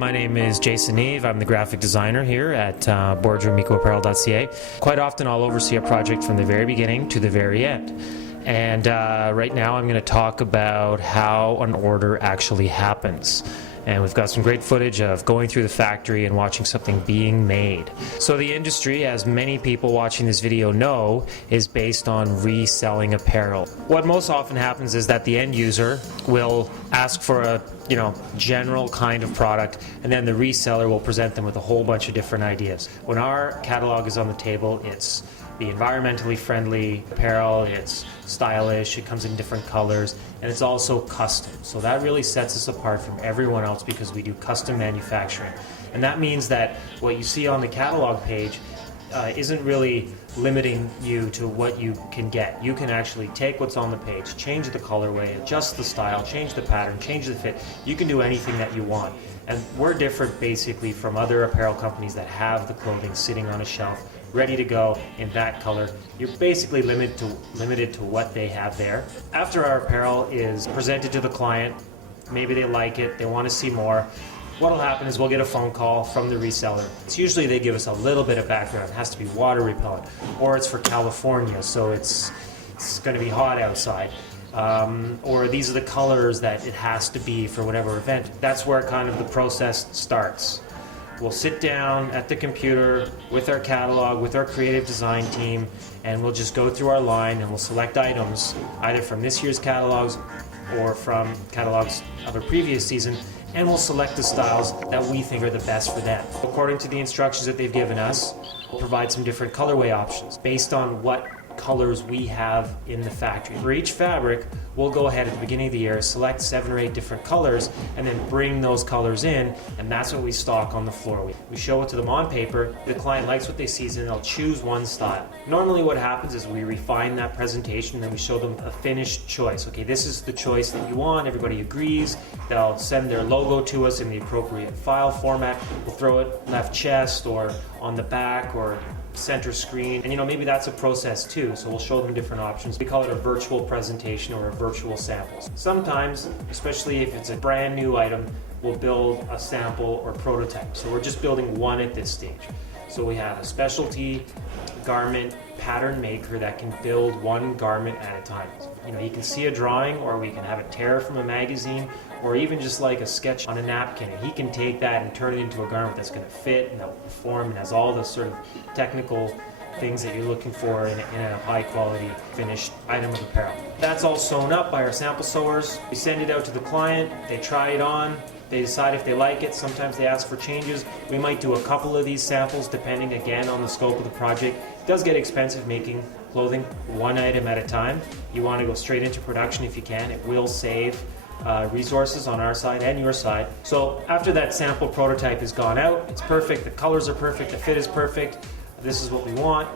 My name is Jason Neve. I'm the graphic designer here at boardroomecoapparel.ca. Quite often I'll oversee a project from the very beginning to the very end. And right now I'm going to talk about how an order actually happens. And we've got some great footage of going through the factory and watching something being made. So the industry, as many people watching this video know, is based on reselling apparel. What most often happens is that the end user will ask for a general kind of product, and then the reseller will present them with a whole bunch of different ideas. When our catalog is on the table, it's the environmentally friendly apparel, it's stylish, it comes in different colors, and it's also custom. So that really sets us apart from everyone else because we do custom manufacturing. And that means that what you see on the catalog page isn't really limiting you to what you can get. You can actually take what's on the page, change the colorway, adjust the style, change the pattern, change the fit. You can do anything that you want. And we're different basically from other apparel companies that have the clothing sitting on a shelf ready to go in that color. You're basically limited to what they have there. After our apparel is presented to the client, maybe they like it, they want to see more, what'll happen is we'll get a phone call from the reseller. It's usually they give us a little bit of background. It has to be water repellent, or it's for California, so it's going to be hot outside. Or these are the colors that it has to be for whatever event. That's where kind of the process starts. We'll sit down at the computer with our catalog, with our creative design team, and we'll just go through our line and we'll select items either from this year's catalogs or from catalogs of a previous season, and we'll select the styles that we think are the best for them. According to the instructions that they've given us, we'll provide some different colorway options based on what colors we have in the factory. For each fabric, we'll go ahead at the beginning of the year, select 7 or 8 different colors, and then bring those colors in, and that's what we stock on the floor. We show it to them on paper, the client likes what they see, and they'll choose one style. Normally what happens is we refine that presentation, and then we show them a finished choice. Okay, this is the choice that you want, everybody agrees, they'll send their logo to us in the appropriate file format, we'll throw it left chest or on the back or center screen, and maybe that's a process too, so we'll show them different options. We call it a virtual presentation or a virtual samples. Sometimes, especially if it's a brand new item, we'll build a sample or prototype. So we're just building one at this stage. So we have a specialty garment pattern maker that can build one garment at a time. You can see a drawing, or we can have a tear from a magazine, or even just like a sketch on a napkin. And he can take that and turn it into a garment that's going to fit and that will perform and has all the sort of technical things that you're looking for in a high quality finished item of apparel. That's all sewn up by our sample sewers. We send it out to the client, they try it on, they decide if they like it. Sometimes they ask for changes. We might do a couple of these samples depending again on the scope of the project. It does get expensive making clothing one item at a time. You want to go straight into production if you can. It will save resources on our side and your side. So after that sample prototype has gone out, it's perfect, the colors are perfect, the fit is perfect, this is what we want,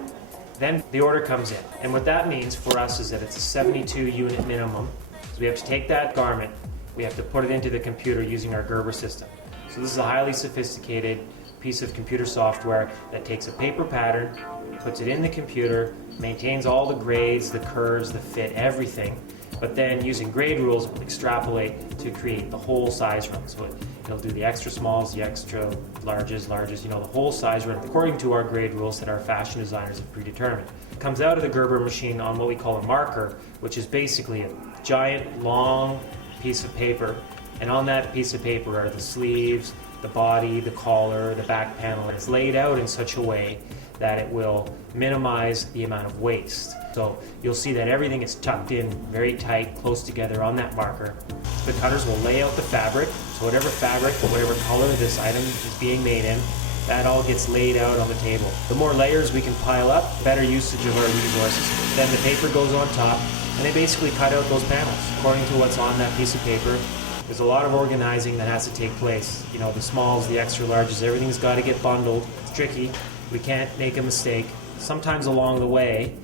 then the order comes in. And what that means for us is that it's a 72 unit minimum. So we have to take that garment, we have to put it into the computer using our Gerber system. So this is a highly sophisticated piece of computer software that takes a paper pattern, puts it in the computer, maintains all the grades, the curves, the fit, everything, but then using grade rules, we'll extrapolate to create the whole size run. So it'll do the extra smalls, the extra larges, the whole size run according to our grade rules that our fashion designers have predetermined. It comes out of the Gerber machine on what we call a marker, which is basically a giant, long piece of paper, and on that piece of paper are the sleeves, the body, the collar, the back panel, and it's laid out in such a way that it will minimize the amount of waste. So you'll see that everything is tucked in very tight, close together on that marker. The cutters will lay out the fabric, so whatever fabric or whatever color this item is being made in, that all gets laid out on the table. The more layers we can pile up, the better usage of our resources. Then the paper goes on top, and they basically cut out those panels according to what's on that piece of paper. There's a lot of organizing that has to take place. The smalls, the extra larges, everything's got to get bundled. It's tricky. We can't make a mistake. Sometimes along the way,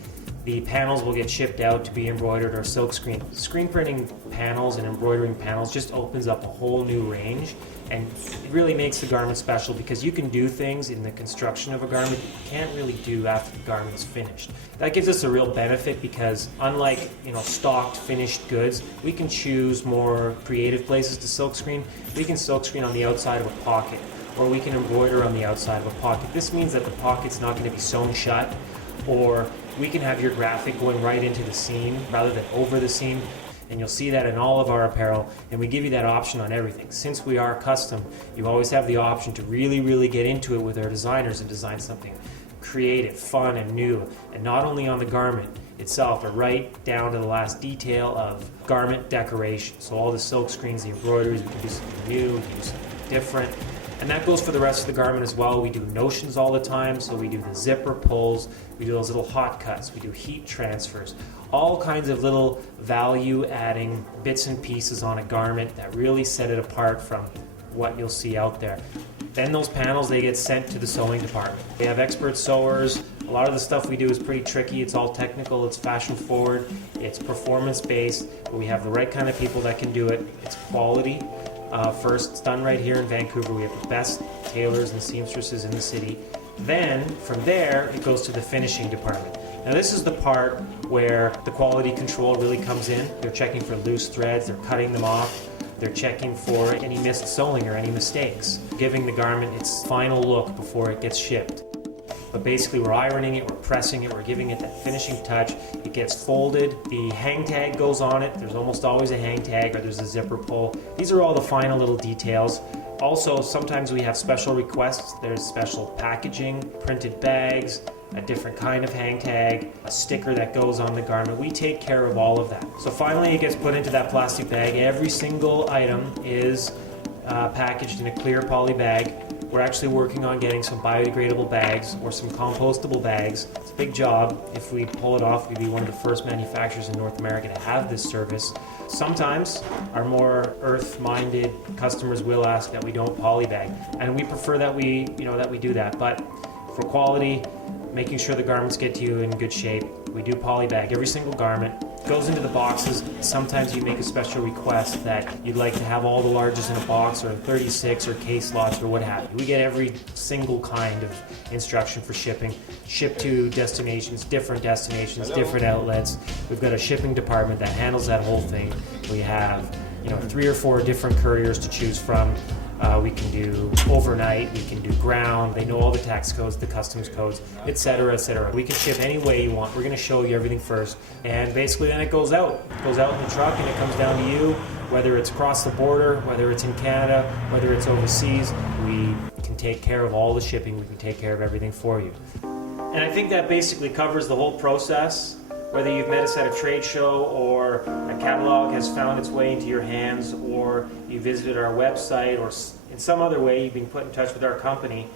the panels will get shipped out to be embroidered or silk screen. Screen printing panels and embroidering panels just opens up a whole new range, and it really makes the garment special because you can do things in the construction of a garment that you can't really do after the garment is finished. That gives us a real benefit because unlike stocked finished goods, we can choose more creative places to silk screen. We can silk screen on the outside of a pocket, or we can embroider on the outside of a pocket. This means that the pocket's not going to be sewn shut, or we can have your graphic going right into the seam rather than over the seam. And you'll see that in all of our apparel, and we give you that option on everything. Since we are custom, you always have the option to really get into it with our designers and design something creative, fun, and new. And not only on the garment itself, but right down to the last detail of garment decoration. So all the silk screens, the embroideries, we can do something new, we can do something different. And that goes for the rest of the garment as well. We do notions all the time, so we do the zipper pulls, we do those little hot cuts, we do heat transfers, all kinds of little value-adding bits and pieces on a garment that really set it apart from what you'll see out there. Then those panels, they get sent to the sewing department. They have expert sewers. A lot of the stuff we do is pretty tricky. It's all technical, it's fashion forward, it's performance based, but we have the right kind of people that can do it. It's quality. First, it's done right here in Vancouver. We have the best tailors and seamstresses in the city. Then, from there, it goes to the finishing department. Now this is the part where the quality control really comes in. They're checking for loose threads, they're cutting them off, they're checking for any missed sewing or any mistakes, giving the garment its final look before it gets shipped. But basically we're ironing it, we're pressing it, we're giving it that finishing touch. It gets folded, the hang tag goes on it. There's almost always a hang tag, or there's a zipper pull. These are all the final little details. Also, sometimes we have special requests. There's special packaging, printed bags, a different kind of hang tag, a sticker that goes on the garment. We take care of all of that. So finally it gets put into that plastic bag. Every single item is packaged in a clear poly bag. We're actually working on getting some biodegradable bags or some compostable bags. It's a big job. If we pull it off, we'd be one of the first manufacturers in North America to have this service. Sometimes our more earth-minded customers will ask that we don't polybag, and we prefer that we do that. But for quality, making sure the garments get to you in good shape, we do polybag every single garment. It goes into the boxes. Sometimes you make a special request that you'd like to have all the larges in a box, or 36 or case lots or what have you. We get every single kind of instruction for shipping. Ship to destinations, different outlets. We've got a shipping department that handles that whole thing. We have 3 or 4 different couriers to choose from. We can do overnight, we can do ground, they know all the tax codes, the customs codes, etc., etc. We can ship any way you want. We're going to show you everything first, and basically then it goes out. It goes out in the truck and it comes down to you, whether it's across the border, whether it's in Canada, whether it's overseas. We can take care of all the shipping, we can take care of everything for you. And I think that basically covers the whole process. Whether you've met us at a trade show, or a catalog has found its way into your hands, or you visited our website, or in some other way you've been put in touch with our company,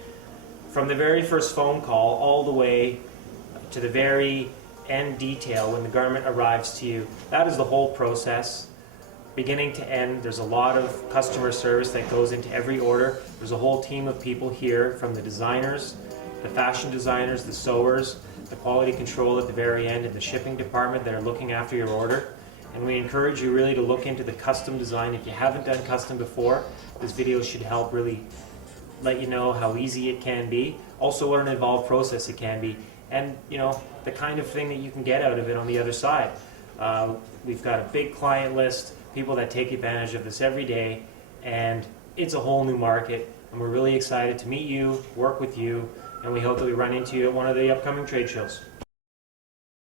from the very first phone call all the way to the very end detail when the garment arrives to you, that is the whole process, beginning to end. There's a lot of customer service that goes into every order. There's a whole team of people here, from the designers, the fashion designers, the sewers, the quality control at the very end, and the shipping department that are looking after your order. And we encourage you really to look into the custom design. If you haven't done custom before, this video should help really let you know how easy it can be, also what an involved process it can be, and the kind of thing that you can get out of it on the other side. We've got a big client list, people that take advantage of this every day, and it's a whole new market, and we're really excited to meet you, work with you, and we hope that we run into you at one of the upcoming trade shows.